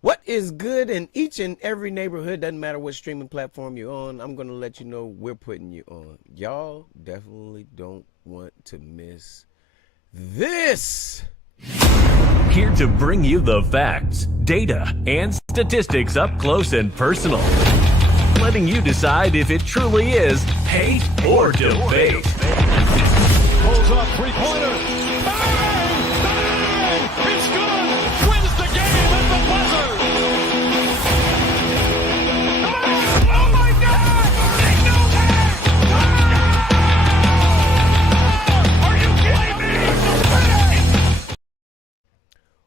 What is good in each and every neighborhood? Doesn't matter what streaming platform you're on. I'm going to let you know we're putting you on. Y'all definitely don't want to miss this. Here to bring you the facts, data, and statistics up close and personal. Letting you decide if it truly is hate or debate. Pulls up three-pointer. Bang! Bang! It's good! Wins the game at the buzzer! Oh my God! There's no way! Are you kidding me?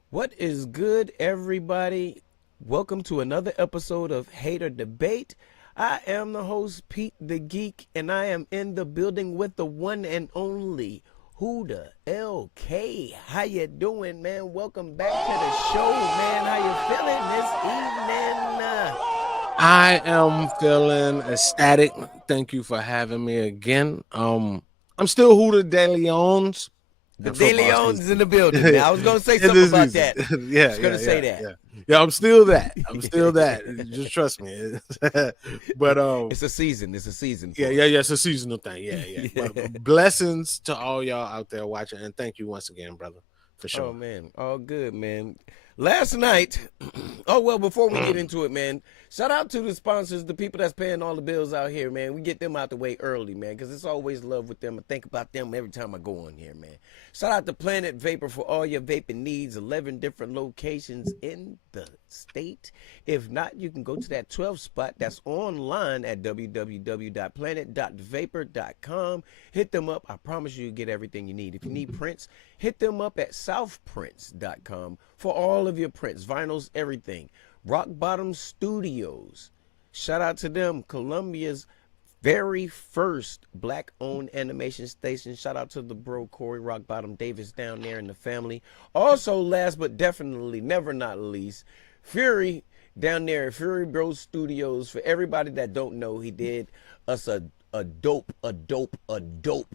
What is good, everybody? Welcome to another episode of Hate or Debate. I am the host, Pete the Geek, and I am in the building with the one and only Huda LK. How you doing, man? Welcome back to the show, man. How you feeling this evening? I am feeling ecstatic. Thank you for having me again. I'm still Huda De Leon's. The De Leon's in the building. Man. I was gonna say something about that. Yeah, I was gonna say that. Yeah, I'm still that. Just trust me. But It's a season. It's a season. Yeah. It's a seasonal thing. Yeah. But blessings to all y'all out there watching, and thank you once again, brother, for sure. Oh man, all good, man. Last night, before we get into it, man, shout out to the sponsors, the people that's paying all the bills out here, man. We get them out the way early, man, because it's always love with them. I think about them every time I go on here, man. Shout out to Planet Vapor for all your vaping needs, 11 different locations in the state. If not, you can go to that 12 spot that's online at www.planet.vapor.com. Hit them up. I promise you get everything you need. If you need prints, hit them up at southprints.com for all of your prints, vinyls, everything. Rock Bottom Studios. Shout out to them, Columbia's very first black-owned animation station. Shout out to the bro Corey Rock Bottom Davis down there in the family. Also, last but definitely never not least, Fury down there at Fury Bros Studios. For everybody that don't know, he did us a dope.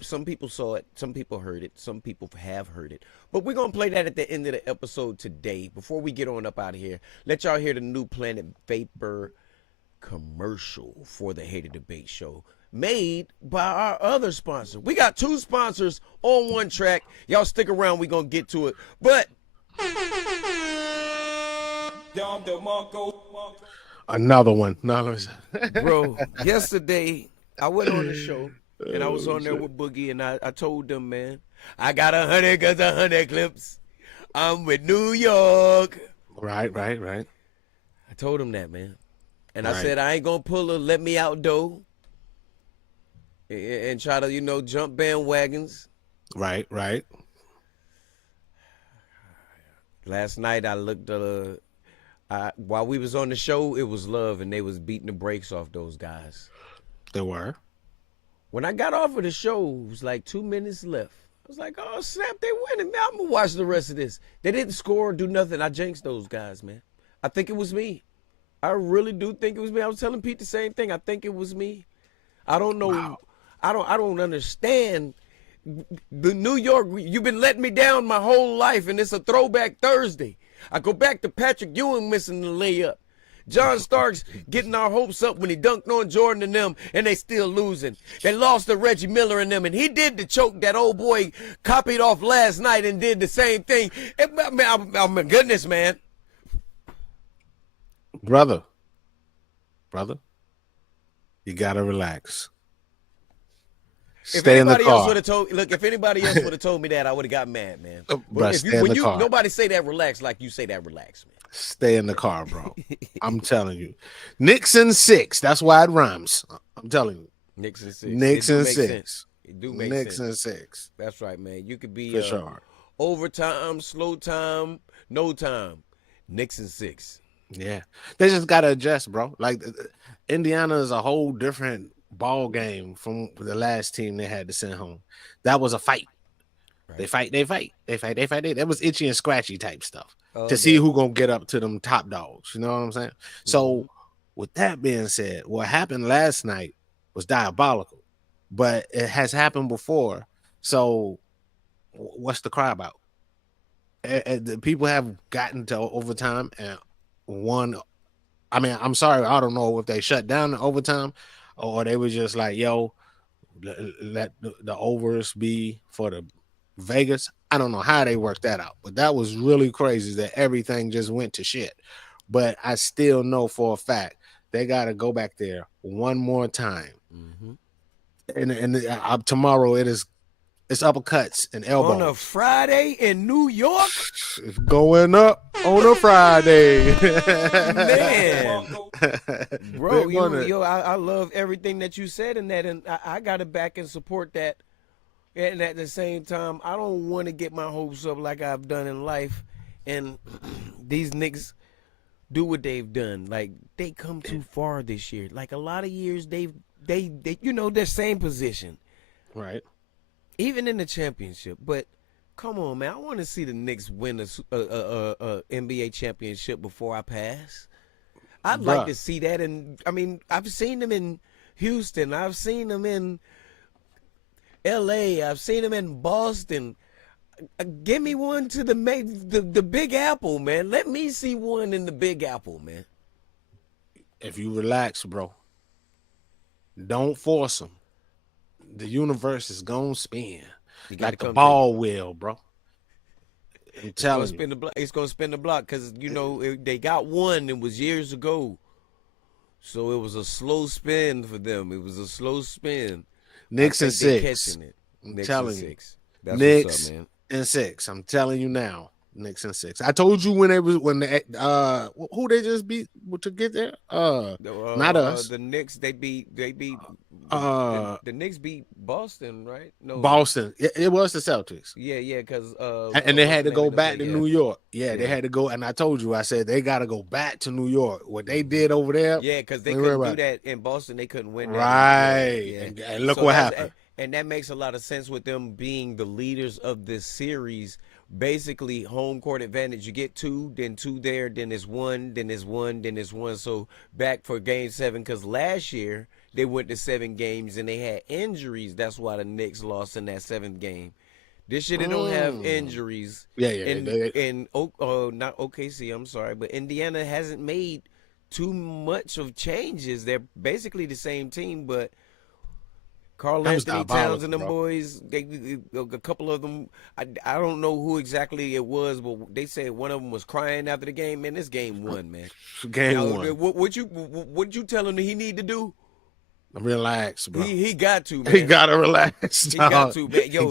Some people saw it, some people heard it, some people have heard it. But we're going to play that at the end of the episode today. Before we get on up out of here, let y'all hear the new Planet Vapor commercial for the Hate or Debate show made by our other sponsor. We got two sponsors on one track. Y'all stick around, we're going to get to it. But Another one. No, bro, yesterday I went on the show and I was on there with Boogie, and I told them, man, I got 100 cause 100 clips. I'm with New York. Right. I told him that, man. And I Right. said, I ain't gonna pull a let me out dough and try to, jump bandwagons. Right. Last night I looked while we was on the show, it was love, and they was beating the brakes off those guys. They were. When I got off of the show, it was like 2 minutes left. I was like, oh snap, they winning, man. I'm gonna watch the rest of this. They didn't score or do nothing. I jinxed those guys, man. I think it was me. I really do think it was me. I was telling Pete the same thing. I think it was me. I don't know. Wow. I don't understand. The New York, you've been letting me down my whole life, and it's a throwback Thursday. I go back to Patrick Ewing missing the layup. John Starks getting our hopes up when he dunked on Jordan and them, and they still losing. They lost to Reggie Miller and them, and he did the choke that old boy copied off last night and did the same thing. Oh my goodness, man. Brother, you gotta relax. Stay in the If anybody else car. would have told, if anybody else would have told me that, I would have got mad, man. Bruh, stay in the car. Nobody say that relax like you say that relax, man. Stay in the car, bro. I'm telling you. Knicks and 6. That's why it rhymes. I'm telling you. Knicks and 6. Knicks and 6. Sense. It do make Knicks sense. and 6. That's right, man. You could be For sure. overtime, slow time, no time. Knicks and 6. Yeah. They just gotta adjust, bro. Like Indiana is a whole different ball game from the last team they had to send home. That was a fight. Right. They fight. That was itchy and scratchy type stuff Oh, to see who gonna get up to them top dogs. You know what I'm saying? So with that being said, what happened last night was diabolical, but it has happened before. So what's the cry about? The people have gotten to overtime, and one. I mean, I'm sorry, I don't know if they shut down the overtime or they were just like, yo, let the overs be for the Vegas. I don't know how they worked that out, but that was really crazy that everything just went to shit. But I still know for a fact they got to go back there one more time. Mm-hmm. And tomorrow it's uppercuts and elbows On a Friday in New York. It's going up on a Friday. Man, bro, They're I love everything that you said in that, and I got to back and support that. And at the same time, I don't want to get my hopes up like I've done in life, and these Knicks do what they've done. Like, they come too far this year. Like, a lot of years they their same position, right. even in the championship. But come on, man, I want to see the Knicks win a NBA championship before I pass. I'd like to see that. And I mean, I've seen them in Houston. I've seen them in LA. I've seen them in Boston. Give me one to the Big Apple, man. Let me see one in the Big Apple, man. If you relax, bro, don't force them. The universe is gonna spin like a ball wheel, bro. I'm telling you. It's gonna spin the block because they got one. It was years ago, so it was a slow spin for them. It was a slow spin. Knicks and 6. I'm telling you. That's Knicks what's up, man. and 6. I'm telling you now. Knicks and 6. I told you when who they just beat to get there. Not us. The Knicks. They beat. The Knicks beat Boston, right? No, Boston. It was the Celtics. Yeah, because and they had to go back to New York. Yeah, they had to go. And I told you, I said they got to go back to New York. What they did over there. Yeah, because they couldn't do that in Boston. They couldn't win. Right. Yeah. And look what happened. And that makes a lot of sense with them being the leaders of this series. Basically, home court advantage. You get 2, then 2 there, then it's 1, then it's 1, then it's 1. So back for game 7, because last year they went to 7 games and they had injuries. That's why the Knicks lost in that 7th game. This year they don't have injuries. Yeah. Not OKC, I'm sorry, but Indiana hasn't made too much of changes. They're basically the same team, but Carl Anthony Towns and them boys, a couple of them, I don't know who exactly it was, but they said one of them was crying after the game. Man, this game 1, man. Game 1. What you tell him that he need to do? Relax, bro. He got to, man. He gotta relax. He got to, man. Yo,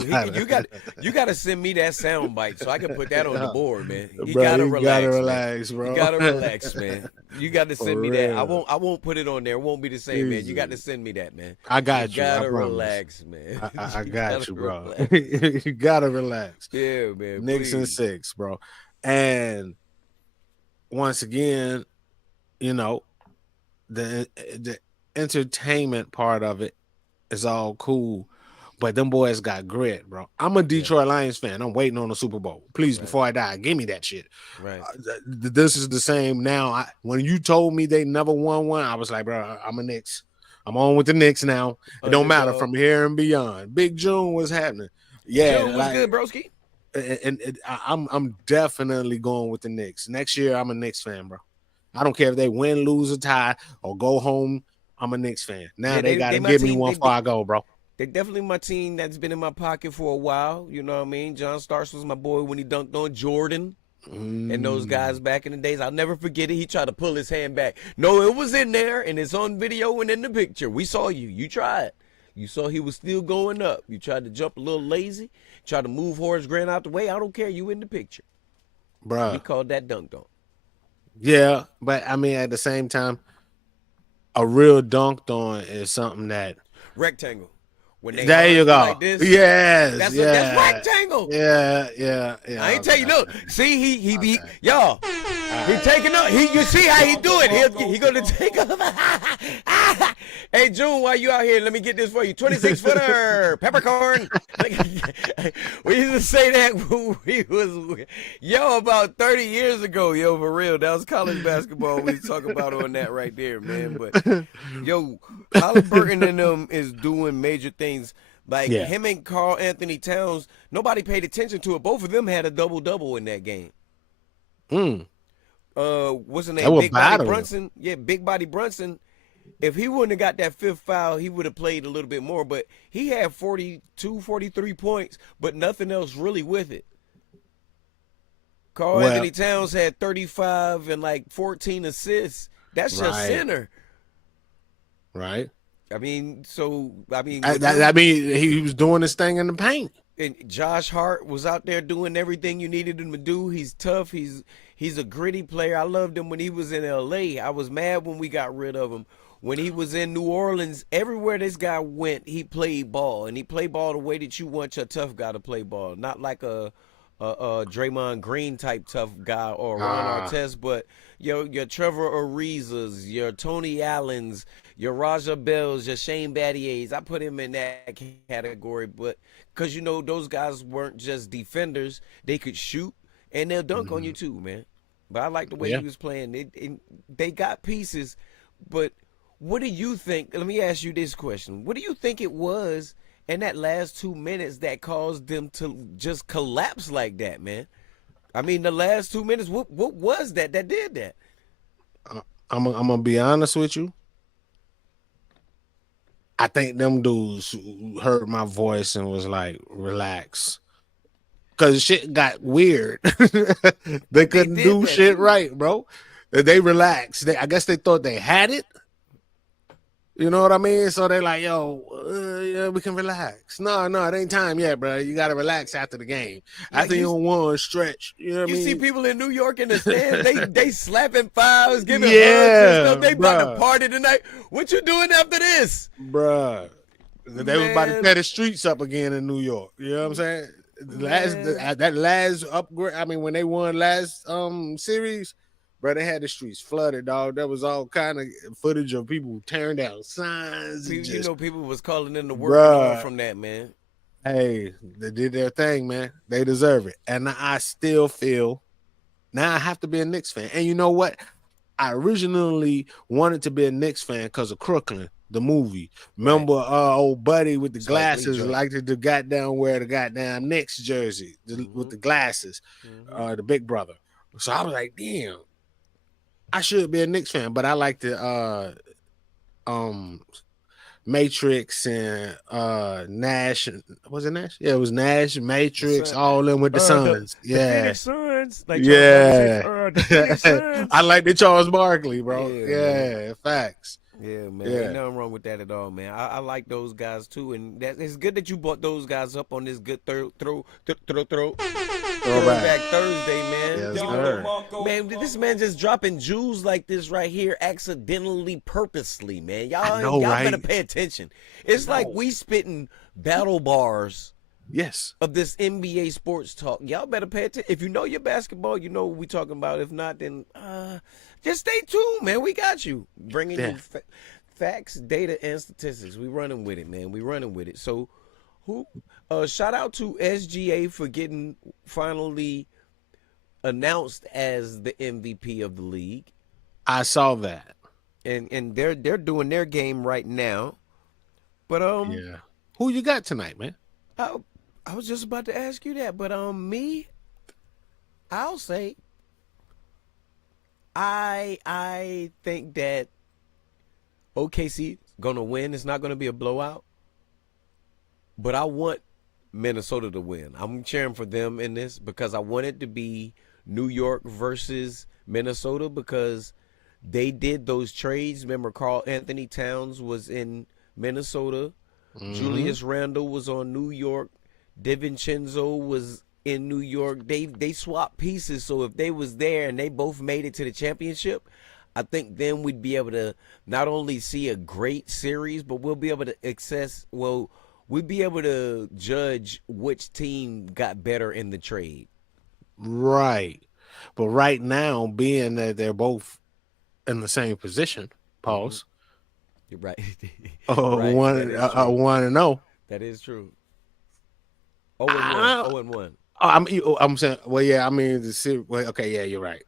you got to send me that sound bite so I can put that on the board, man. He gotta relax, bro. You gotta relax, man. You got to send me that. I won't put it on there. It won't be the same, man. You got to send me that, man. I got you. You gotta relax, man. I got you, bro. You gotta relax. Yeah, man. Knicks and 6, bro. And once again, the entertainment part of it is all cool, but them boys got grit, bro. I'm a Detroit Lions fan. I'm waiting on the Super Bowl. Please, before I die, give me that shit. Right. This is the same now. When you told me they never won one, I was like, bro, I'm a Knicks. I'm on with the Knicks now. It don't matter from here and beyond. Big June was happening. Yeah, June was good, broski. And I'm definitely going with the Knicks. Next year, I'm a Knicks fan, bro. I don't care if they win, lose, or tie, or go home. I'm a Knicks fan. Now they got to give me one before I go, bro. They're definitely my team that's been in my pocket for a while. You know what I mean? John Starks was my boy when he dunked on Jordan and those guys back in the days. I'll never forget it. He tried to pull his hand back. No, it was in there, and it's on video and in the picture. We saw you. You tried. You saw he was still going up. You tried to jump a little lazy, tried to move Horace Grant out the way. I don't care. You in the picture. Bro. We called that dunked on. Yeah, but I mean, at the same time, a real dunked on is something that rectangle. When they there you go. Like this, yes, that's rectangle. Yeah. I ain't tell you. Look, see, he be y'all. He taking up. You see how he do it? He gonna take up. Hey June, while you out here, let me get this for you. 26-footer, peppercorn. We used to say that when we was about 30 years ago. For real, that was college basketball. We was talking about on that right there, man. But Halliburton and them is doing major things. Like him and Carl Anthony Towns, nobody paid attention to it. Both of them had a double-double in that game. what's his They name? were Big Body battling. Brunson. Yeah, Big Body Brunson. If he wouldn't have got that fifth foul, he would have played a little bit more. But he had 42, 43 points, but nothing else really with it. Carl Well, Anthony Towns had 35 and like 14 assists. That's your Right. center. right. I mean, with I them- mean, he was doing this thing in the paint. and Josh Hart was out there doing everything you needed him to do. He's tough. He's a gritty player. I loved him when he was in LA. I was mad when we got rid of him. When he was in New Orleans, everywhere this guy went, he played ball, and he played ball the way that you want your tough guy to play ball, not like a Draymond Green type tough guy or Ron Artest, but your Trevor Arizas, your Tony Allens, your Raja Bells, your Shane Battiers. I put him in that category, but because those guys weren't just defenders; they could shoot and they'll dunk on you too, man. But I like the way Yeah. he was playing. They got pieces, but what do you think? Let me ask you this question: what do you think it was in that last 2 minutes that caused them to just collapse like that, man? I mean, the last 2 minutes, what was that did that? I'm gonna be honest with you. I think them dudes heard my voice and was like, "Relax," because shit got weird. They couldn't did do that shit too. right, bro. They relaxed. I guess they thought they had it. You know what I mean? So they're like, "Yo, yeah, we can relax." No, it ain't time yet, bro. You gotta relax after the game. Like After you won, stretch. You know what I You mean? see people in New York in the stands, they slapping fouls, giving hugs Yeah, and stuff. They about bruh. to party tonight. What you doing after this? Bruh. They was about to Man. tear the streets up again in New York. You know what I'm saying? That last upgrade. I mean, when they won last series, bro, they had the streets flooded, dog. There was all kind of footage of people tearing down signs. And just, People was calling in the work and all Bruh. from that, man. hey, they did their thing, man. They deserve it. And I still feel now I have to be a Knicks fan. And you know what? I originally wanted to be a Knicks fan because of Crooklyn, the movie. Remember old buddy with the Spike Lee glasses joint. liked to goddamn wear the goddamn Knicks jersey with the glasses, the big brother. So I was like, damn, I should be a Knicks fan, but I like the Matrix and Nash. Was it Nash? Yeah, it was Nash, Matrix, Sun- all in with the Suns. The Yeah. Phoenix Suns. Like Yeah. the Phoenix Suns. I like the Charles Barkley, bro. Yeah, Yeah, facts. Yeah, man. Yeah. Ain't nothing wrong with that at all, man. I like those guys too, and it's good that you brought those guys up on this good throwback Thursday, man. Yes, You sir. know, man, this man just dropping jewels like this right here, accidentally, purposely, man. I know, y'all right? better pay attention. It's like we spitting battle bars Yes. of this NBA sports talk. Y'all better pay attention. If you know your basketball, you know what we talking about. If not, then just stay tuned, man. We got you. Bringing Yeah. you facts, data, and statistics. We running with it, man. We running with it. So, shout out to SGA for getting finally announced as the MVP of the league, I saw that. and they're doing their game right now. But Yeah. Who you got tonight, man? I was just about to ask you that, but me, I'll say I think that OKC is gonna win. It's not gonna be a blowout, but I want Minnesota to win. I'm cheering for them in this because I want it to be New York versus Minnesota because they did those trades. Remember, Carl Anthony Towns was in Minnesota. Julius Randle was on New York. DiVincenzo was in New York. They swapped pieces, so if they was there and they both made it to the championship, I think then we'd be able to not only see a great series, but we'll be able to we'd be able to judge which team got better in the trade. Right. But right now, being that they're both in the same position, pause. You're right. Right. Right, One that is true. 1-0. That is true. 0-1. I'm saying, well, yeah, I mean, okay, yeah, you're right.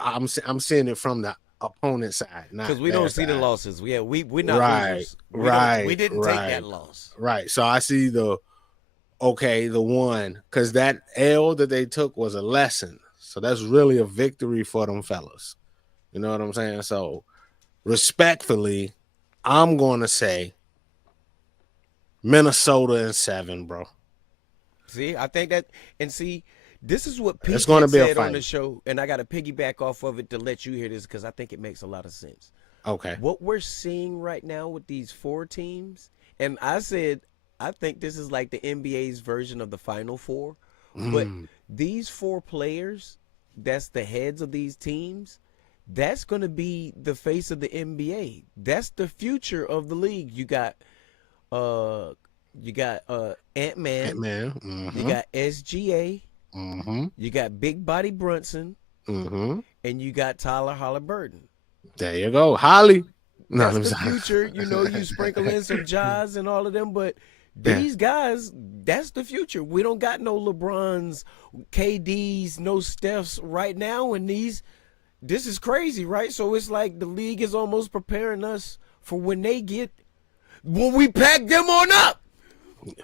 I'm seeing it from the opponent side, Because we don't see the losses. Yeah, we're not Right, losers. We didn't take right. that loss. Right. So I see the one, because that L that they took was a lesson. So that's really a victory for them fellas. You know what I'm saying? So respectfully, I'm going to say Minnesota in 7, bro. See, I think that, and see, this is what It's Pete gonna had be a said on fight. the show, and I got to piggyback off of it to let you hear this because I think it makes a lot of sense. Okay. What we're seeing right now with these 4 teams, and I said, I think this is like the NBA's version of the Final Four, but these 4 players, that's the heads of these teams, that's going to be the face of the NBA. That's the future of the league. You got Ant-Man, Ant-Man. you got SGA, Mm-hmm. you got Big Body Brunson, Mm-hmm. and you got Tyler Halliburton. There you go. Holly. No, That's the future. You know, you sprinkle in some Jazz and all of them, but these guys, that's the future. We don't got no LeBrons, KDs, no Stephs right now, and this is crazy, right? So it's like the league is almost preparing us for when we pack them on up.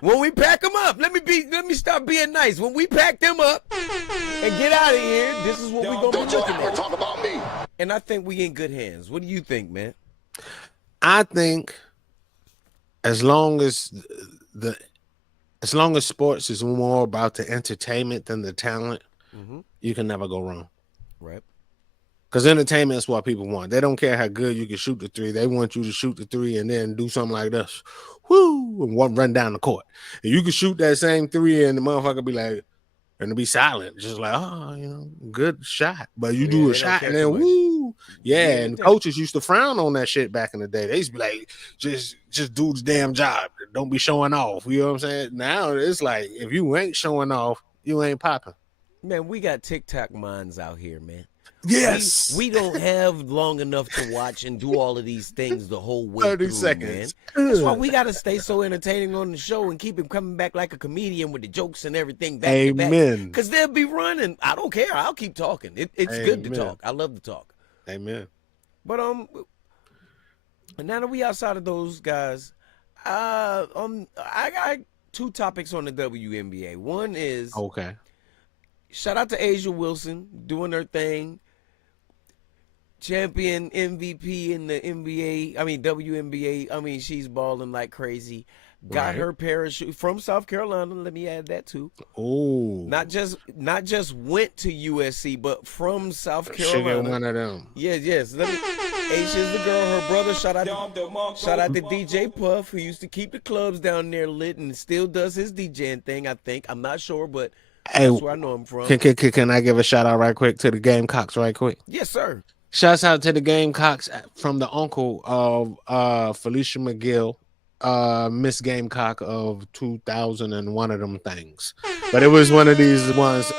When we pack them up, let me stop being nice. When we pack them up and get out of here, this is what we're gonna be looking at. Talk about me. And I think we in good hands. What do you think, man? I think as long as sports is more about the entertainment than the talent, you can never go wrong. Right. Because entertainment is what people want. They don't care how good you can shoot the 3. They want you to shoot the 3 and then do something like this. Whoo! And run down the court. And you can shoot that same 3 and the motherfucker be like, and to be silent. Just like, oh, you know, good shot. But you do a shot and then woo. Yeah, and coaches used to frown on that shit back in the day. They used to be like, just do the damn job. Don't be showing off. You know what I'm saying? Now it's like, if you ain't showing off, you ain't popping. Man, we got TikTok minds out here, man. Yes. We don't have long enough to watch and do all of these things the whole way 30 through, seconds. man. That's why we got to stay so entertaining on the show and keep him coming back like a comedian with the jokes and everything back to back. Amen. Because they'll be running. I don't care. I'll keep talking. It's good to talk. I love to talk. Amen. But now that we outside of those guys, I got 2 topics on the WNBA. One is Okay. shout out to Asia Wilson doing her thing. Champion MVP in the WNBA. She's balling like crazy. Got her parachute from South Carolina. Let me add that too. Oh, Not just went to USC, but from South Carolina. She got one of them. Yes. Asia's the girl. Her brother. Shout out to DJ Puff, who used to keep the clubs down there lit and still does his DJing thing. I think I'm not sure, but that's where I know him from. Can I give a shout out right quick to the Gamecocks right quick? Yes, sir. Shouts out to the Gamecocks from the uncle of Felicia McGill, Miss Gamecock of 2000 and one of them things. But it was one of these ones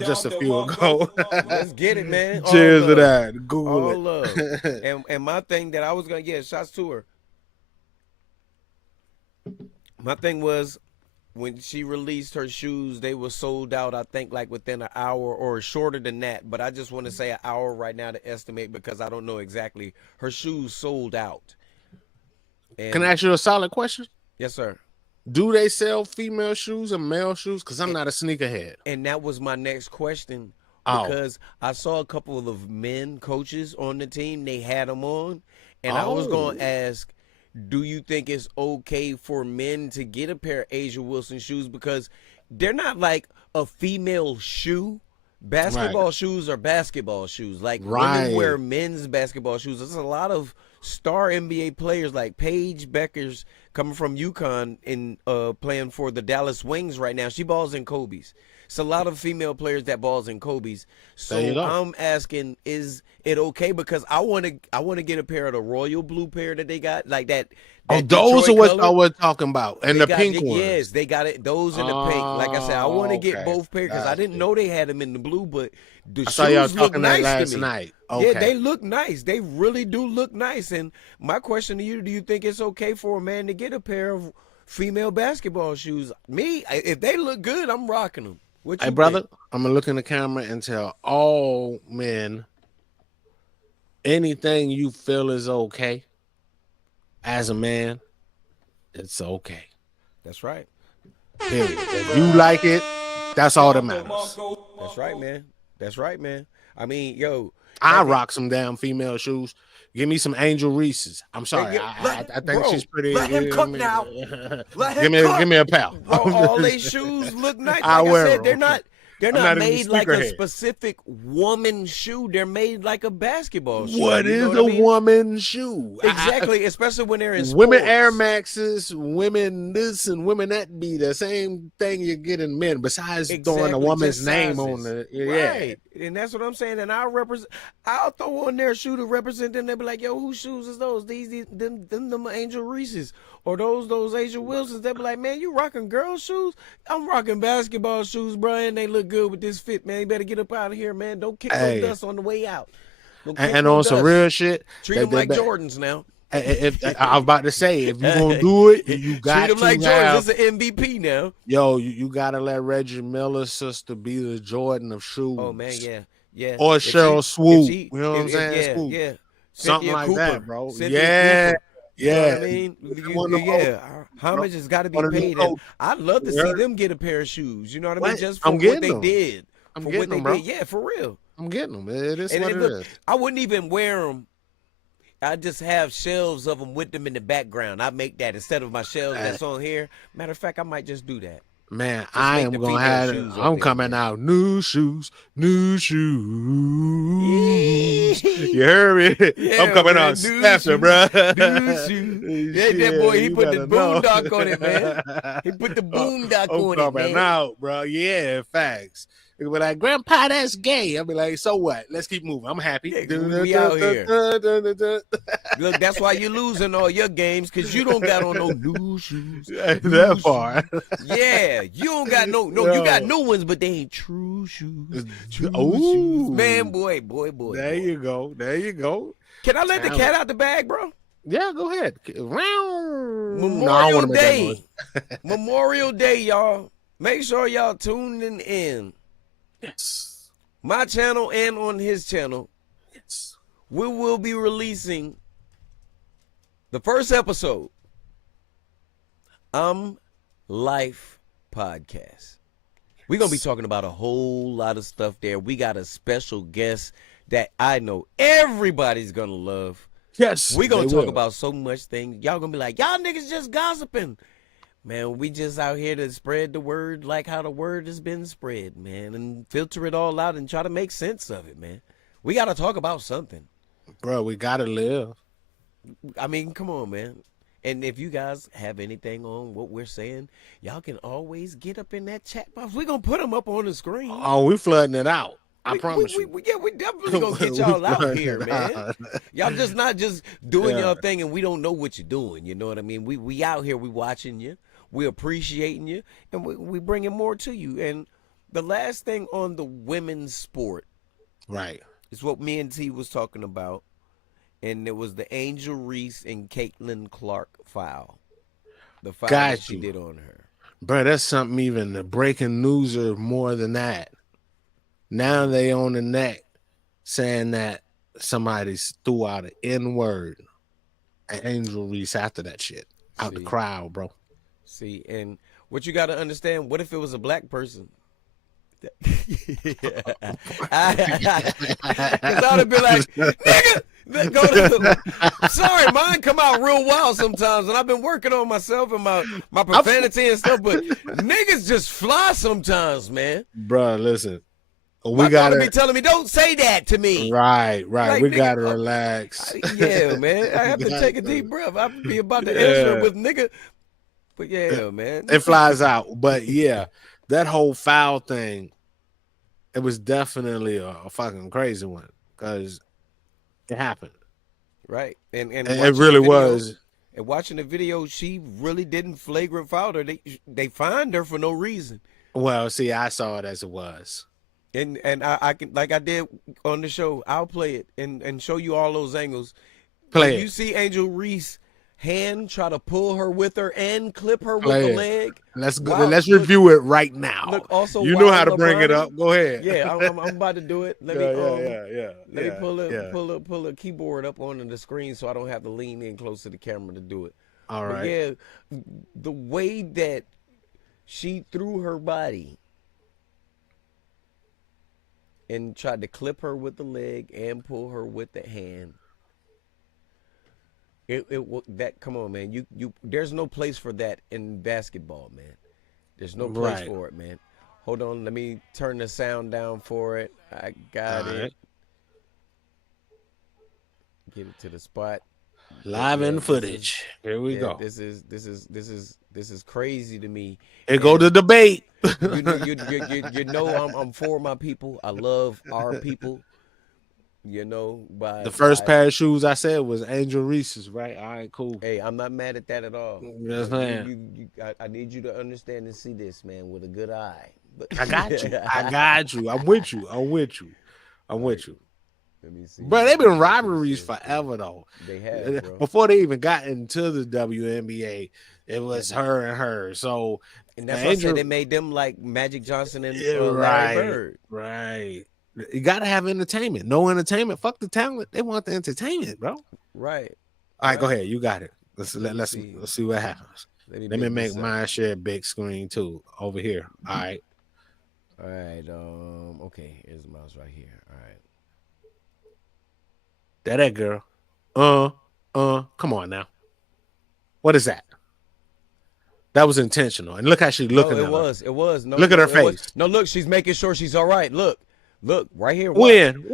just a few ago. Let's get it, man. Cheers to that. Google all it. Love. And my thing that I was gonna shots to her. My thing was when she released her shoes, they were sold out, I think, like within an hour or shorter than that. But I just want to say an hour right now to estimate because I don't know exactly. Her shoes sold out. And Can I ask you a solid question? Yes, sir. Do they sell female shoes and male shoes? Because I'm not a sneakerhead. And that was my next question. Because I saw a couple of men coaches on the team. They had them on. And I was going to ask, do you think it's okay for men to get a pair of Asia Wilson shoes? Because they're not like a female shoe. Basketball shoes are basketball shoes. Like women wear men's basketball shoes. There's a lot of star NBA players like Paige Beckers coming from UConn and playing for the Dallas Wings right now. She balls in Kobe's. It's a lot of female players that balls in Kobe's. So I'm asking, is it okay? Because I want to get a pair of the royal blue pair that they got, like that. Those are what I was talking about, and the pink ones. Yes, they got it. Those in the pink. Like I said, I want to get both pairs because I didn't know they had them in the blue, but the shoes look nice last to me. night. Okay. Yeah, they look nice. They really do look nice. And my question to you: do you think it's okay for a man to get a pair of female basketball shoes? Me, if they look good, I'm rocking them. Hey, brother, I'm going to look in the camera and tell all men anything you feel is okay as a man, it's okay. That's right. Period. If you like it, that's all that matters. That's right, man. That's right, man. I mean, yo, I and rock some damn female shoes. Give me some Angel Reese's. I'm sorry. yeah, I think bro, she's pretty. let him cook now. Let him Give cook. me a pal. bro, all they shoes look nice. I Like I wear said, they're 'em. not. They're I'm not not even a made like a sneakerhead. specific woman shoe. They're made like a basketball shoe. What You know is what a I mean? woman's shoe? Exactly, especially when they're in Women sports. Air Maxes, women this and women that be the same thing you get in men. Besides throwing a woman's just name on sizes. the yeah. Right. And that's what I'm saying. And I'll throw on their shoe to represent them. They'll be like, yo, whose shoes is those? Them Angel Reese's or those Angel Wilsons. They'll be like, man, you rocking girl shoes? I'm rocking basketball shoes, bro, and they look good with this fit, man. You better get up out of here, man. Don't kick Hey. no dust on the way out. Don't kick And no on some dust. real shit, Treat them like Jordans now. If I was about to say, if you're gonna do it, you got Treat them to like have, Jordans. It's an MVP now. yo, you gotta let Reggie Miller's sister be the Jordan of shoes. Oh man, yeah, yeah. Or If Cheryl she- Swoop. if she- You know what I'm if- saying? Yeah, Swoop. yeah. Something Cynthia like Cooper. that, bro. Cynthia Yeah. Cooper. Yeah. You know what I mean? One of those. Homage has got to be One of them paid. And coats. I'd love to Yeah. see them get a pair of shoes. You know what I mean? What? Just for I'm what getting they them. did. I'm For getting what they them, bro. did. Yeah, for real. I'm getting them. It is And what then it look, is. I wouldn't even wear them. I just have shelves of them with them in the background. I make that instead of my shelves that's on here. Matter of fact, I might just do that. Man, I make am the gonna female have. shoes up I'm there, coming man. out new shoes, new shoes. You heard me? Yeah, I'm coming man, out new faster, shoes, bro. new shoes. Yeah, that boy, he put the boondock on it, man. He put the boondock I'm on it, coming man. out, bro. Yeah, facts. They'll be like, Grandpa, that's gay. I'll be like, so what? Let's keep moving. I'm happy. Yeah, we out here. Look, that's why you're losing all your games, because you don't got on no new shoes. That far. Yeah, you don't got no, Yo. you got new ones, but they ain't true shoes. True Ooh. shoes. Man, boy. There you go. There you go. Can I let the cat out the bag, bro? Yeah, go ahead. Memorial No, I don't wanna make that Day. noise. Memorial Day, y'all. Make sure y'all tuning in. Yes. My channel and on his channel. Yes. We will be releasing the first episode. Life podcast. We're going to be talking about a whole lot of stuff there. We got a special guest that I know everybody's going to love. Yes. We're going they to talk will. about so much things. Y'all going to be like, y'all niggas just gossiping. Man, we just out here to spread the word like how the word has been spread, man, and filter it all out and try to make sense of it, man. We got to talk about something. Bro, we gotta live. I mean, come on, man. And if you guys have anything on what we're saying, y'all can always get up in that chat box. We're going to put them up on the screen. Oh, we flooding it out. I We- promise we, you. we definitely going to get y'all out here, man. Y'all just not just doing Yeah. your thing and we don't know what you're doing. You know what I mean? We out here, we watching you. We appreciating you, and we bringing more to you. And the last thing on the women's sport Right. is what me and T was talking about, and it was the Angel Reese and Caitlin Clark file. The file Got that she you. did on her. Bro, that's something even the breaking news or more than that. Now they on the neck saying that somebody threw out an N-word and Angel Reese after that shit. Out the See. crowd, bro. See, and what you got to understand, what if it was a black person? Because I would be like, nigga, go to sorry, mine come out real wild sometimes, and I've been working on myself and my profanity and stuff, but niggas just fly sometimes, man. Bro, listen. We My daughter gotta be telling me, don't say that to me. right. Like, we nigga, gotta relax. Yeah, man. I have to take a deep breath. I be about to answer it with nigga. But yeah, man. It flies out. But yeah, that whole foul thing, it was definitely a fucking crazy one because it happened. Right. And It watching really the video- was. And watching the video, she really didn't flagrant foul her. They fined her for no reason. Well, see, I saw it as it was. And I can, like I did on the show, I'll play it and show you all those angles. Play When it. you see Angel Reese hand try to pull her with her and clip her Play with it. the leg. Let's go. Wow, Let's look- review it right now. Look, also you know while how to bring it LeBron- up. Go ahead. Yeah, I'm about to do it. Let me yeah. Let me pull a keyboard up onto the screen so I don't have to lean in close to the camera to do it. All But right. yeah, the way that she threw her body and tried to clip her with the leg and pull her with the hand. Come on, man. There's no place for that in basketball, man. There's no place for it, man. Hold on, let me turn the sound down for it. I got it. Get it to the spot. Live in footage. Here we go. This is crazy to me. Here go the debate. You know I'm for my people. I love our people. You know, the first pair of shoes I said was Angel Reese's, right? All right, cool. Hey, I'm not mad at that at all. Yes, man. I need you to understand and see this, man, with a good eye. I got you. I got you. I'm with you. I'm with you. I'm with you. Let me see. Bro, they've been rivalries forever, though. They have, bro. Before they even got into the WNBA, it was her and her. So, and that's why I said they made them like Magic Johnson and Larry Bird. Right. You gotta have entertainment. No entertainment. Fuck the talent. They want the entertainment, bro. Right. All right, go ahead. You got it. Let's see what happens. Let me make my share big screen too over here. All right. All right. Okay. Here's the mouse right here. All right. That girl. Come on now. What is that? That was intentional. And look how she's looking at her. It was. No, look at her face. No, look, she's making sure she's all right. Look, right here. When?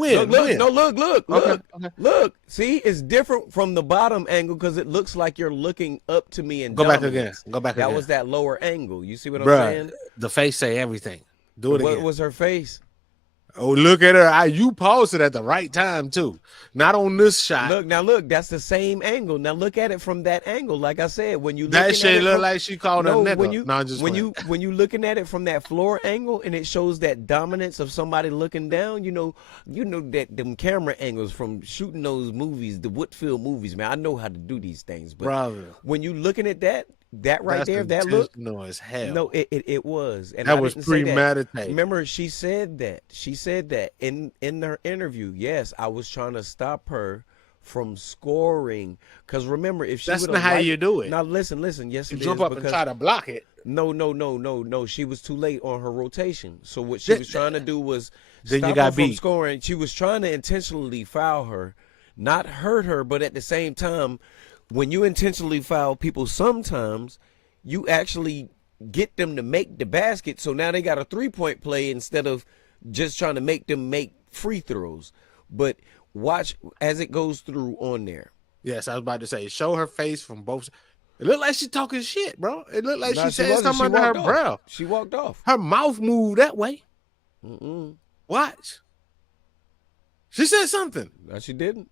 Look. See, it's different from the bottom angle because it looks like you're looking up to me and go back again. That was that lower angle. You see what I'm saying? The face say everything. Do it again. What was her face? Oh, look at her. You paused it at the right time, too. Not on this shot. Look, that's the same angle. Now look at it from that angle. Like I said, when you that shit look like she called a nigga. When you looking at it from that floor angle and it shows that dominance of somebody looking down, you know that them camera angles from shooting those movies, the Woodfield movies, man. I know how to do these things, but when you looking at that right there, that look, no, as hell. No, it was, and that was premeditated. Remember, she said that in her interview. Yes, I was trying to stop her from scoring, because remember, if she that's not how you do it. Now listen. Yes, you jump up and try to block it. No. She was too late on her rotation. So what she was trying to do was stop her from scoring. She was trying to intentionally foul her, not hurt her, but at the same time, when you intentionally foul people, sometimes you actually get them to make the basket. So now they got a 3-point play instead of just trying to make them make free throws. But watch as it goes through on there. Yes, I was about to say, show her face from both. It looked like she talking shit, bro. It looked like she said something under her breath. She walked off. Her mouth moved that way. Watch. She said something. No, she didn't.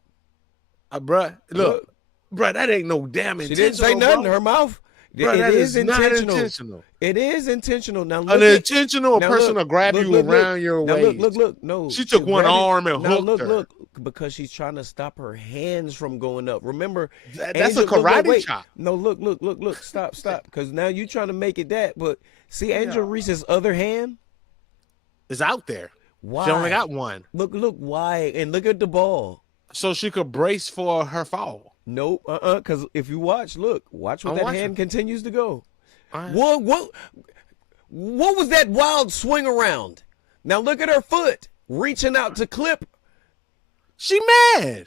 Bruh, look. Bruh, that ain't no damn intentional. She didn't say nothing. Her mouth. Bruh, it is intentional. It is intentional. Now, an intentional person will grab you around your waist. Look. No, she took one arm and hooked her. Look, because she's trying to stop her hands from going up. Remember, that's a karate chop. No, look. Stop. Because now you trying to make it that. But see, Angel Reese's other hand is out there. Why? She only got one. Look. Why? And look at the ball. So she could brace for her fall. Nope, because if you watch what that hand continues to go. Right. What was that wild swing around? Now look at her foot reaching out to clip. She mad.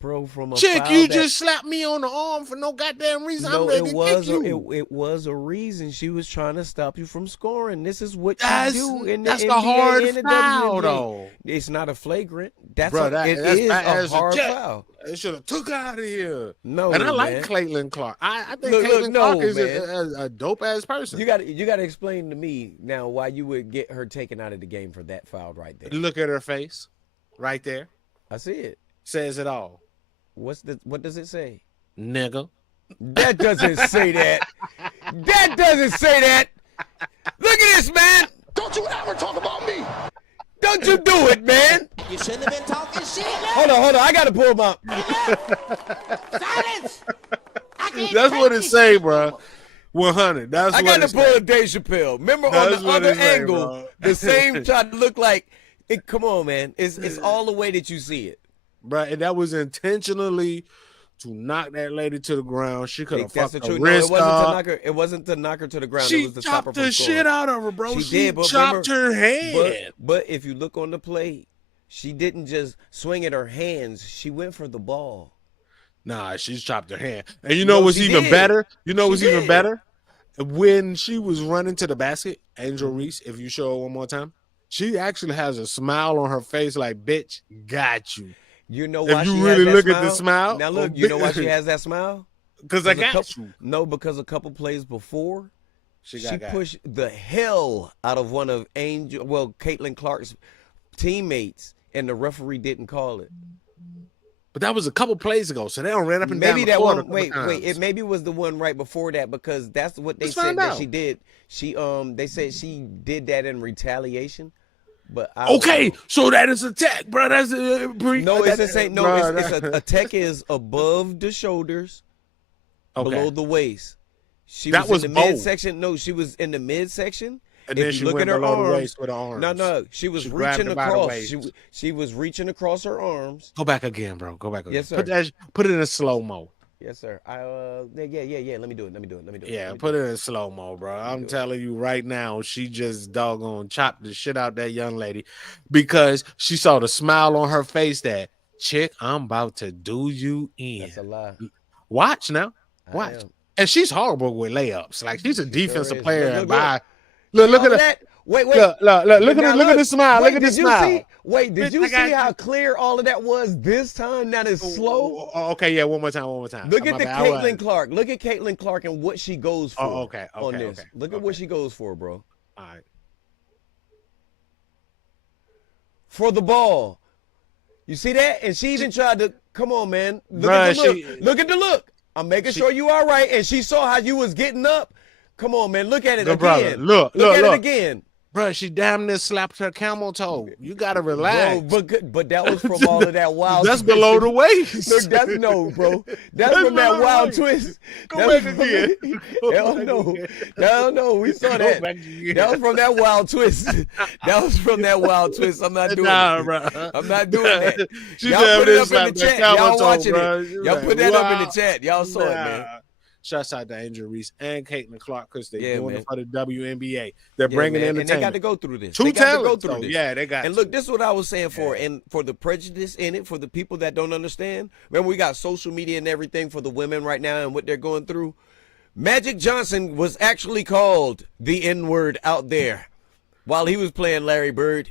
Bro, from a chick, foul you just slapped me on the arm for no goddamn reason. No, I'm ready to kick you. It was a reason. She was trying to stop you from scoring. This is what you do in the that's NBA the hard and the foul, WNBA. though. It's not a flagrant. It is a hard foul. It should have took out of here. No, and I like man. Caitlin Clark. I think Caitlin Clark is a dope ass person. You got to explain to me now why you would get her taken out of the game for that foul right there. Look at her face, right there. I see it. Says it all. What does it say? Nigga. That doesn't say that. That doesn't say that. Look at this, man. Don't you ever talk about me. Don't you do it, man. You shouldn't have been talking shit. Hold on. I got to pull him up. Silence. That's what it say, bro. 100. That's I what got to pull a Dave Chappelle. Remember on the other angle, the same tried to look like it. Come on, man. It's all the way that you see it. Right, and that was intentionally to knock that lady to the ground. She could have That's fucked the her truth. No, wrist up. it wasn't to knock her to the ground. She It was to stop her chopped from the scoring. shit out of her, bro. She did, but chopped her hand. But if you look on the play, she didn't just swing at her hands. She went for the ball. Nah, she's chopped her hand. And you know No, what's she even did. better? You know She what's even did. better? When she was running to the basket, Angel Reese, if you show her one more time, she actually has a smile on her face like, bitch, got you. You know If why you she really has that look smile? at the smile, Now look, you know why she has that smile? Because I got you. No, because a couple plays before, She she got pushed the hell out of one of Caitlin Clark's teammates, and the referee didn't call it. But that was a couple plays ago, so they don't ran up and down Maybe the that court one. a couple times. It maybe was the one right before that, because that's what they Let's said find that out. she did. They said she did that in retaliation. But I don't Okay, know. so that is a tech, bro. That's No, it's the same. No, bro, it's a tech is above the shoulders, okay. below the waist. She That was in was the bold. midsection. No, she was in the midsection. And If then you she look went at her below the arms, waist with her arms. No, she was She grabbed reaching her by the across. waist. She was reaching across her arms. Go back again, bro. Go back again. Yes, sir. Put it in slow mo. Yes, sir. Yeah. Let me do it. Yeah, put it in slow mo, bro. I'm telling you right now, she just doggone chopped the shit out that young lady because she saw the smile on her face that, chick, I'm about to do you in. That's a lie. Watch now. I Watch. am. And she's horrible with layups. Like, she's a defensive is. player. Look, By look at her. that. Wait. Look at the smile. Wait, Look at the did you smile. see? Wait, did Bitch, you I got see how you. clear all of that was this time? That is slow. Oh, okay, yeah, one more time. Look My at the bad. I was- Caitlin Clark. Look at Caitlin Clark and what she goes for. Oh, okay, on this. okay, Look at what she goes for, bro. All right. For the ball. You see that? And she even tried to. Come on, man. Look Bruh, at the look. she- Look at the look. I'm making sure you are right. And she saw how you was getting up. Come on, man. Look at it Good again. brother. Look at look. it again. Bro, she damn near slapped her camel toe. You gotta relax. Bro, but that was from all of that wild. That's twist. below the waist. Look, that's no, bro. That's from below that the wild waist. twist. Go That's back from- again. Go Hell back no. again. Hell no. We saw Go that. back again. That was from that wild twist. That was from that wild twist. I'm not doing Nah, it. bro. I'm not doing that. She Y'all damn put near it up in slapped the that chat. camel Y'all toe, watching bro. it. You Y'all like, put that up in wow. the chat. Y'all saw it, man. Shouts out to Angel Reese and Caitlin Clark because they're Yeah, doing man. it for the WNBA. They're Yeah, bringing man. entertainment. And they got to go through this. Two They got to talents, go through though. this. Yeah, they got And to. look, this is what I was saying and for the prejudice in it, for the people that don't understand. Remember, we got social media and everything for the women right now and what they're going through. Magic Johnson was actually called the N-word out there while he was playing Larry Bird.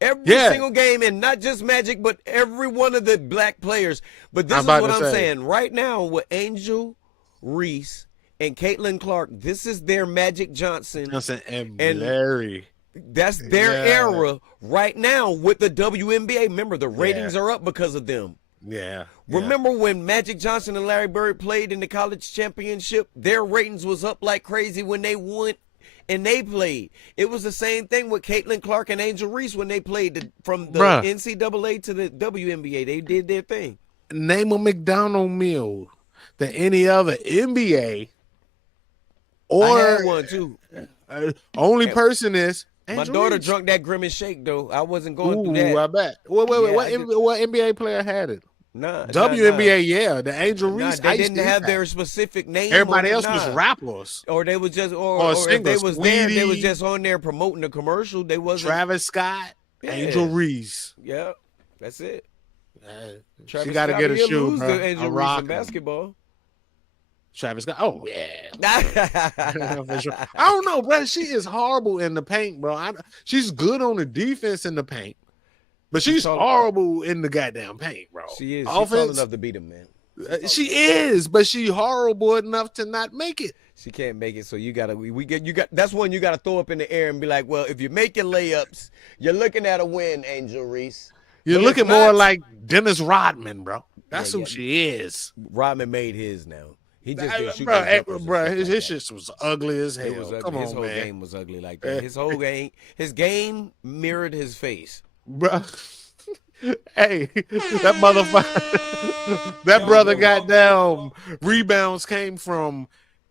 Every single game, and not just Magic, but every one of the black players. But this is what I'm saying. Right now with Angel Reese and Caitlin Clark, this is their Magic Johnson. And Larry. That's their era right now with the WNBA. Remember, the ratings are up because of them. Yeah. Remember when Magic Johnson and Larry Bird played in the college championship? Their ratings was up like crazy when they went and they played. It was the same thing with Caitlin Clark and Angel Reese when they played from the NCAA to the WNBA. They did their thing. Name a McDonald meal than any other NBA or I had one too. only person is My Angel daughter Reese. drunk that Grimace Shake though. I wasn't going through Ooh, that. I bet. Wait. Yeah, What NBA player had it? Nah, WNBA, yeah. The Angel Nah, Reese. they didn't have their specific name. Everybody on it, else was rappers. Or they was just, or if singers. they was there, they was Sweetie, just on there promoting the commercial. They wasn't. Travis Scott, Yeah. Angel Reese. Yeah, that's it. She Travis got to Scott, get a he'll shoe, lose bro. to Angel I'm Reese in rocking. basketball. Travis Scott. Oh yeah. For sure. I don't know, bro. She is horrible in the paint, bro. She's good on the defense in the paint, but she's horrible in the goddamn paint, bro. She is. She's tall Offense, enough to beat him, man. she is, but she horrible enough to not make it. She can't make it, so you gotta. That's one you gotta throw up in the air and be like, well, if you're making layups, you're looking at a win, Angel Reese. You're But looking it's more not- like Dennis Rodman, bro. That's Yeah, who she is. Rodman made his now. He just didn't shoot Bro, those jumpers and bro, stuff his like that. shit was ugly as hell. It was ugly. Come His on, whole man. game was ugly like that. His game mirrored his face. Bro. Hey, that motherfucker, that brother got down. Rebounds came from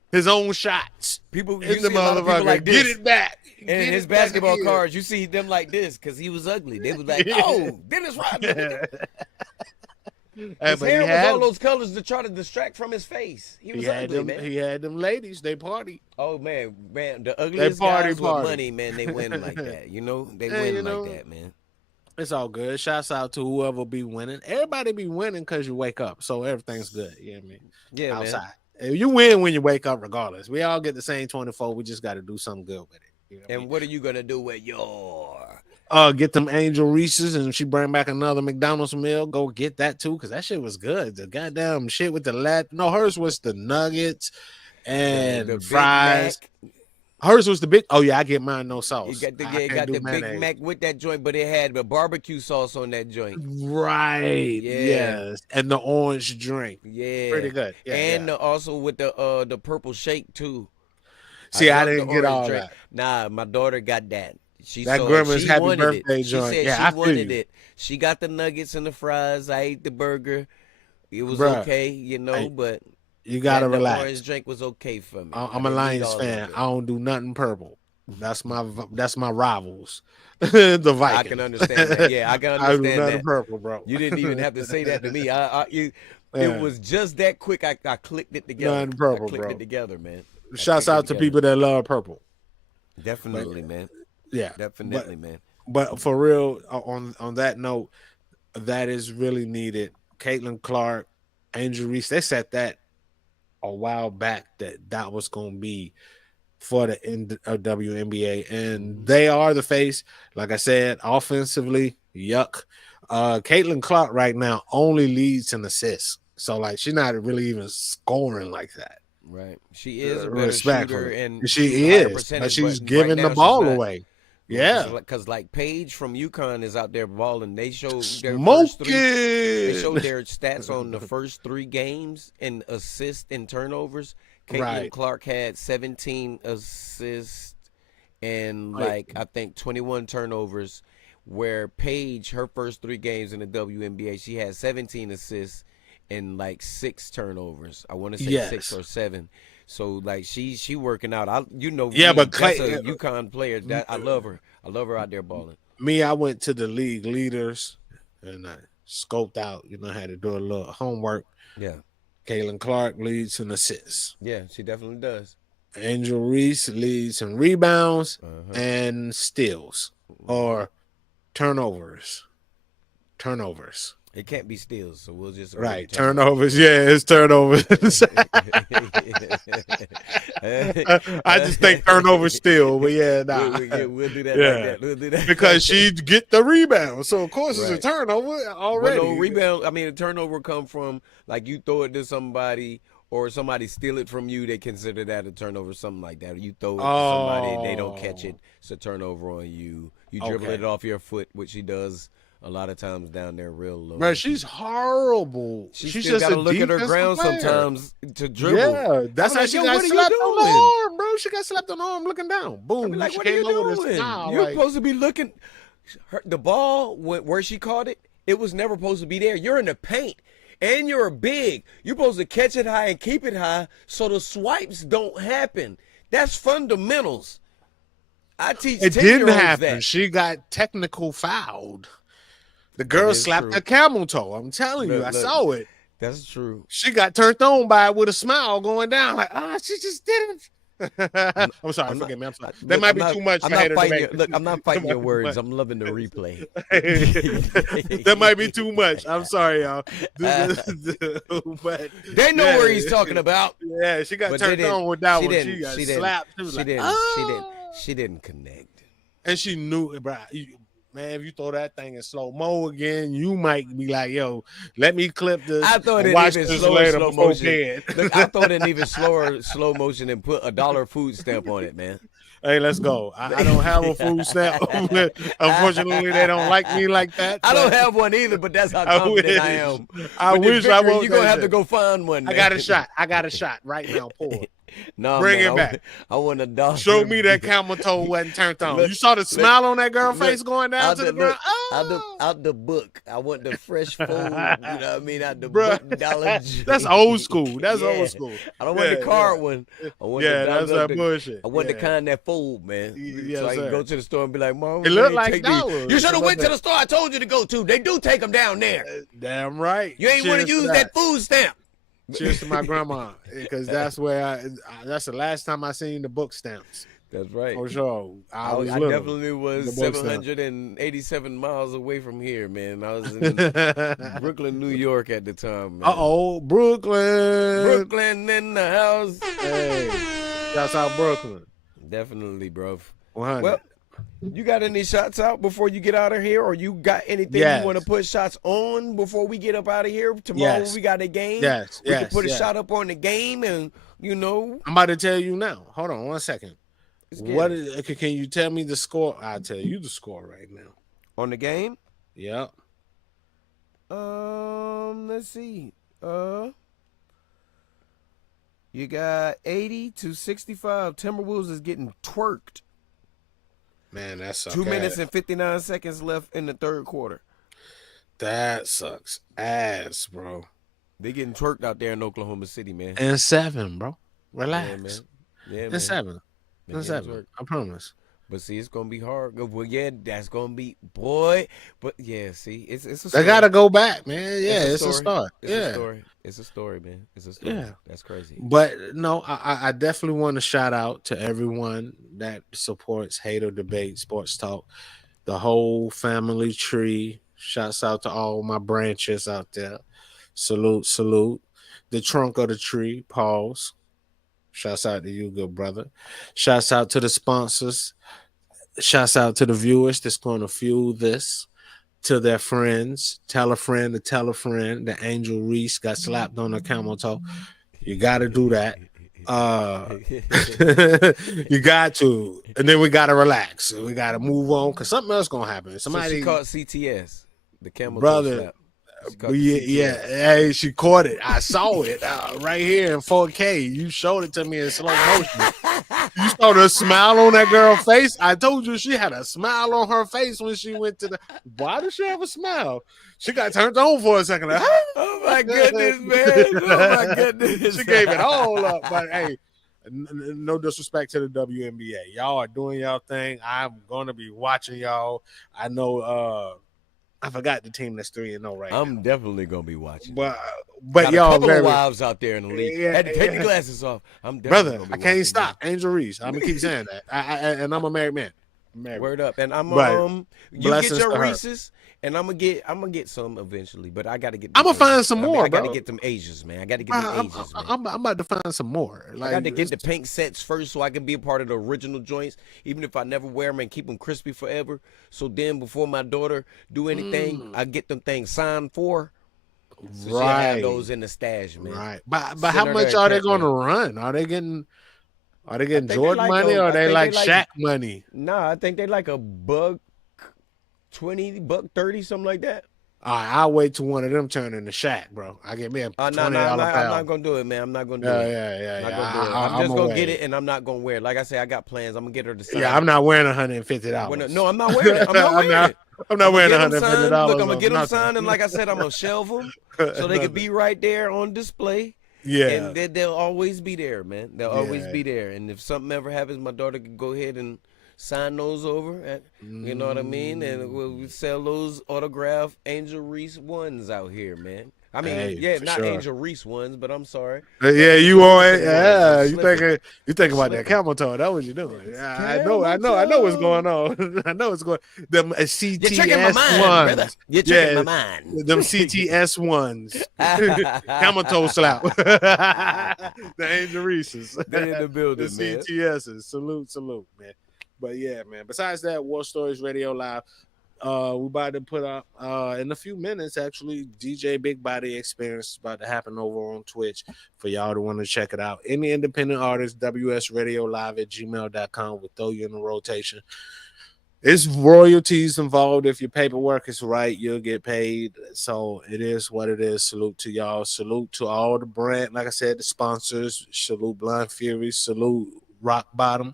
his own shots. People, In you the see a lot of people motherfucker, like this. get it back. And Get his it back basketball here. cards, you see them like this because he was ugly. They was like, oh, Dennis Rodman. His but hair he was had all those colors to try to distract from his face. He was ugly, them. man. He had them ladies. They party. Oh man, the ugliest party, guys party. with money, man, they win like that. You know, they Hey, win like that, man. It's all good. Shouts out to whoever be winning. Everybody be winning because you wake up, so everything's good. You know what I mean? Yeah, Outside, you win when you wake up, regardless. We all get the same 24. We just got to do something good with it. You know what I And mean? what are you gonna do with your? Get them Angel Reese's, and she bring back another McDonald's meal. Go get that too, because that shit was good. The goddamn shit with hers was the nuggets and the fries. Big Mac. Hers was the big. Oh yeah, I get mine no sauce. You got the, I yeah, can't got do the mayonnaise. Big Mac with that joint, but it had the barbecue sauce on that joint. Right. Yeah. Yes. And the orange drink. Yeah, Pretty good. Yeah, and yeah. also with the purple shake too. See, I love the didn't get orange all drink. that. Nah, my daughter got that. She That saw it. Grandma's She happy wanted birthday it. She joint. said Yeah, I she feel wanted you. it. She got the nuggets and the fries. I ate the burger. It was Bruh, okay, you know, hey, but You gotta the relax. orange drink was okay for me. I'm I a didn't eat Lions all fan. of it. I don't do nothing purple. That's my rivals. The Vikings. I can understand that. Yeah, I can I do understand nothing that. purple, bro. You didn't even have to say that to me. Yeah. It was just that quick. I clicked it together. Nothing purple, I clicked bro. it together, man. I Shouts clicked it out to together. people that love purple. Definitely, man. Yeah, Definitely, man. But for real, on that note, that is really needed. Caitlin Clark, Angel Reese, they said that a while back that was going to be for the WNBA, and they are the face. Like I said, offensively, yuck. Caitlin Clark right now only leads in assists, so like she's not really even scoring like that. Right. She is a better Respectfully. shooter, and She she's a higher is, but percentage, she's but giving right now the ball she's not. away. Yeah, because like Paige from UConn is out there balling. They showed their smoking. they showed their stats on the first 3 games in assists and turnovers. Caitlin Right. Clark had 17 assists and Right. I think 21 turnovers. Where Paige, her first 3 games in the WNBA, she had 17 assists and 6 turnovers. I want to say Yes. 6 or 7. So she working out. Yeah, but that's Clay- a UConn player. That I love her. I love her out there balling. Me, I went to the league leaders and I scoped out, had to do a little homework. Yeah, Caitlin Clark leads in assists. yeah, she definitely does. Angel Reese leads in rebounds Uh-huh. and steals or turnovers. It can't be steals, so we'll just Right. Turnovers. Yeah, it's turnovers. I just think turnovers still, but yeah, nah. We'll do that Yeah. like that. We'll do that Because she get the rebound. So of course it's Right. a turnover Well, already. no rebound. I mean, a turnover come from you throw it to somebody or somebody steal it from you. They consider that a turnover, something like that. Or you throw it to somebody, they don't catch it. It's a turnover on you. You dribble Okay. it off your foot, which she does a lot of times down there, real low. Bro, she's horrible. She's She's still just got to a look at her defensive ground player. sometimes to dribble. Yeah, that's I'm how like, she yo, got what are you slapped on the doing? arm, bro. She got slapped on the arm looking down. I Boom. mean, She what are came you over with a doing? smile. You're like, supposed to be looking. The ball, where she caught it, it was never supposed to be there. You're in the paint, and you're big. You're supposed to catch it high and keep it high so the swipes don't happen. That's fundamentals. I teach it didn't 10-year-olds happen. that. She got technical fouled. The girl is slapped true. her camel toe. I'm telling you, Look, I look. saw it. That's true. She got turned on by it with a smile going down. Like, she just didn't. I'm sorry, I'm not- forgive me. I'm sorry. Look, That might I'm be not- too much I'm for not haters to fighting make. your, look, I'm not fighting That your might be words. too I'm loving the replay. that might be too much. I'm sorry, y'all. But They know yeah. where he's talking about. Yeah, she got But they turned didn't- on with that she one. didn't- She got she didn't- slapped. She was She like, didn't. "Ah." She didn't connect. And she knew it, bro. Man, if you throw that thing in slow mo again, you might be like, "Yo, let me clip this." I thought and it watch even this slower later slow before motion. bed. Look, I thought it even slow motion and put $1 food stamp on it, man. Hey, let's go. I don't have a food stamp. Unfortunately, they don't like me like that. I don't but have one either, but that's how I confident I wish. am. I When you're wish I bigger, was you're gonna that have to shit. go find one. I Man. got a shot. I got a shot right now. Pour it. No, Bring man, it back. I want $1. Show me that camel toe wasn't turned on. Look, You saw the smile on that girl's look, face going down to the look, ground. Out the book. I want the fresh fold, you know what I mean? Out the Bruh. book Dollar Tree. That's old school. That's Yeah. old school. I don't want the Yeah, card one. I want Yeah, the that's dollar, that bullshit. I want the Yeah. kind that fold, man. Yes, so I can sir. go to the store and be like, Mom, It look like dollars. You should have It went look to the store I told you to go to. They do take them down there. Damn right. You ain't want to Cheers use that food stamp. Cheers to my grandma, because that's where that's the last time I seen the book stamps. That's right. For sure. I I little. definitely was The book stamp. 787 miles away from here, man. I was in Brooklyn, New York at the time, man. Brooklyn. Brooklyn in the house. Hey, that's out Brooklyn. Definitely, bro. 100. Well, you got any shots out before you get out of here, or you got anything Yes. you want to put shots on before we get up out of here? Tomorrow Yes. we got a game. Yes, we can put a yes. shot up on the game, and you know. I'm about to tell you now. Hold on 1 second. Let's get What it. is? Can you tell me the score? I'll tell you the score right now. On the game? Yep. Let's see. You got 80-65. Timberwolves is getting twerked. Man, that sucks. 2 minutes and 59 seconds left in the third quarter. That sucks ass, bro. They getting twerked out there in Oklahoma City, man. And 7, bro. Relax. Yeah, man. Yeah, man. And 7. They And getting 7. twerked. I promise. But see, it's gonna be hard. Well, yeah, that's gonna be boy. But yeah, see, it's a They story. gotta go back, man. Yeah, it's a story. start. It's Yeah. a story. It's a story, man. It's a story. Yeah. That's crazy. But no, I definitely want to shout out to everyone that supports Hater Debate Sports Talk, the whole family tree. Shouts out to all my branches out there. Salute, salute. The trunk of the tree, pause. Shouts out to you, good brother. Shouts out to the sponsors. Shouts out to the viewers that's going to fuel this. To their friends. Tell a friend to tell a friend that Angel Reese got slapped on her camel toe. You got to do that. You got to. And then we got to relax. We got to move on because something else going to happen. Somebody, So she caught CTS, the camel toe brother. slap. She caught the Yeah, CTS. hey, she caught it. I saw it right here in 4K. You showed it to me in slow motion. You saw the smile on that girl's face. I told you she had a smile on her face when she went to the. Why does she have a smile? She got turned on for a second. Like, Oh my goodness, man! Oh my goodness! she gave it all up. But hey, no disrespect to the WNBA. Y'all are doing y'all thing. I'm gonna be watching y'all. I know. I forgot the team that's 3-0 right now. I'm definitely gonna be watching. But Got a y'all couple very of wives out there in the league. Yeah, Had to take yeah. the glasses off. I'm definitely brother. gonna be I can't watching, stop. Angel Reese. I'm gonna keep saying that. And I'm a married man. I'm man. married. Word up, and I'm But you get blessings your to her. Reese's, and I'm gonna get some eventually. But I gotta get. I'ma them find Asians. some I mean, more, I gotta bro. get them Asians, man. I gotta get them Asians, man. I'm about to find some more. I Like, got to get the pink sets first so I can be a part of the original joints, even if I never wear them and keep them crispy forever. So then before my daughter do anything, I get them things signed for. So she'll have Right. those in the stash, man. Right. But Send how her much that are they cat, going to man. run? Are they getting think they Jordan like money a- or I are they think like they like- Shaq money? Nah, I think they like $1.20, $1.30, something like that. All right, I'll wait till one of them turn into Shaq, bro. I get me a $20 No, I'm not pound. gonna do it, man. I'm not gonna do Yeah, it. yeah. I'm not gonna do it. I'm just gonna get it, and I'm not gonna wear it. Like I say, I got plans. I'm gonna get her to sign. Yeah, I'm not wearing $150. No, I'm not wearing it. I'm not wearing it. I'm not wearing I'ma get 'em $150. signed. Look, I'm gonna on get them nothing. signed, and like I said, I'm gonna shelve them so they can be right there on display. Yeah. And they'll always be there, man. They'll always Yeah. be there. And if something ever happens, my daughter can go ahead and sign those over. You know what I mean? And we'll sell those autographed Angel Reese ones out here, man. I mean, Hey, yeah, for not sure. Angel Reese ones, but I'm sorry. Yeah, you want it? Slipping, Yeah, you slipping. think about that Slipping. camel toe. That's what you're doing. Yeah, I know what's going on. I know what's going. Them CTS You're tricking my mind, ones. brother. You're tricking my mind. Them CTS ones. Camel toe slap. The Angel Reese's. They in the building, The man. CTSs. Salute, man. But yeah, man. Besides that, War Stories Radio Live. We about to put up in a few minutes. Actually, DJ Big Body Experience is about to happen over on Twitch for y'all to want to check it out. Any independent artist, wsradiolive@gmail.com will throw you in the rotation. It's royalties involved. If your paperwork is right, you'll get paid. So it is what it is. Salute to y'all. Salute to all the brand. Like I said, the sponsors. Salute Blind Fury. Salute Rock Bottom.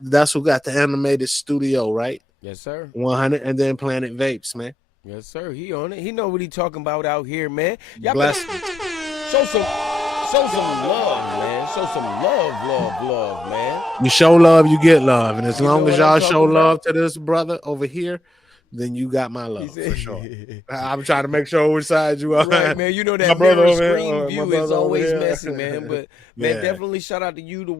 That's who got the animated studio, right? Yes, sir. 100, and then Planet Vapes, man. Yes, sir. He on it. He know what he talking about out here, man. Y'all Bless. show some love, man. Show some love, man. You show love, you get love, and as You know long as what y'all I'm show talking love about? to this brother over here, then you got my love said- for sure. I'm trying to make sure which side you are. Right, man. You know My that brother mirror over here, screen my view is brother over always here. messy, man. But man, Yeah. definitely shout out to you, the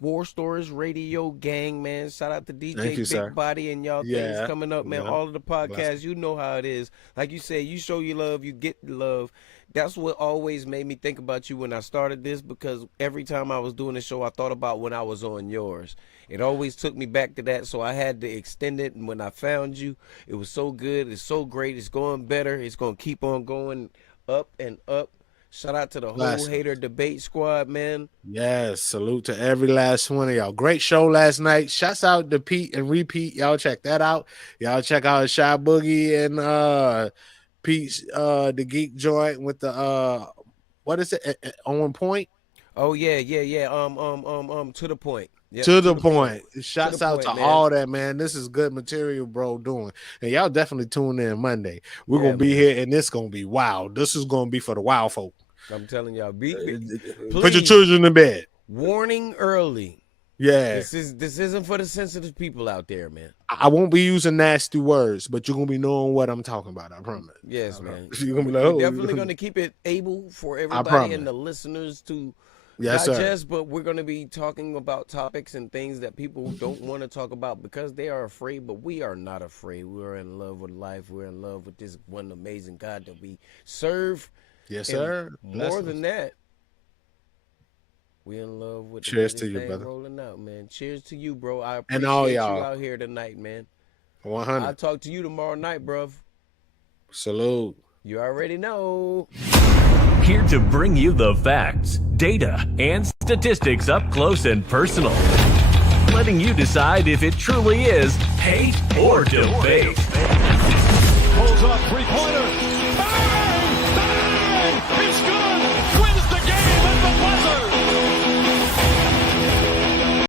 War Stories Radio Gang, man. Shout out to DJ Thank you, Big sir. Body and y'all things Yeah, coming up, man. yeah. All of the podcasts, you know how it is. Like you said, you show your love, you get the love. That's what always made me think about you when I started this, because every time I was doing the show, I thought about when I was on yours. It always took me back to that, so I had to extend it. And when I found you, it was so good. It's so great. It's going better. It's going to keep on going up and up. Shout out to the whole Bless. Hater Debate Squad, man. Yes, salute to every last one of y'all. Great show last night. Shouts out to Pete and Repeat. Y'all check that out. Y'all check out Shy Boogie and Pete's the Geek joint with the what is it? On Point? Oh yeah. To the point. Yep, To the point. Shouts out point, to man. all that, man. This is good material, bro, doing. And y'all definitely tune in Monday. We're Yeah, gonna be man. here and it's gonna be wild. This is gonna be for the wild folk. I'm telling y'all, Put your please, children in bed. warning early. Yeah. This isn't for the sensitive people out there, man. I won't be using nasty words, but you're gonna be knowing what I'm talking about. I promise. Yes, man. You're gonna be like, We're oh, definitely going to keep it able for everybody promise. and the listeners to Yes, sir. digest, but we're going to be talking about topics and things that people don't want to talk about because they are afraid, but we are not afraid. We're in love with life. We're in love with this one amazing God that we serve. Yes, And sir. more than that, we're in love with the Cheers way to this you, thing brother. rolling out, man. Cheers to you, bro. I And appreciate all you y'all. out here tonight, man. 100. I'll talk to you tomorrow night, bruv. Salute. You already know. Here to bring you the facts, data, and statistics up close and personal. Letting you decide if it truly is hate or debate. Pulls up 3-pointer.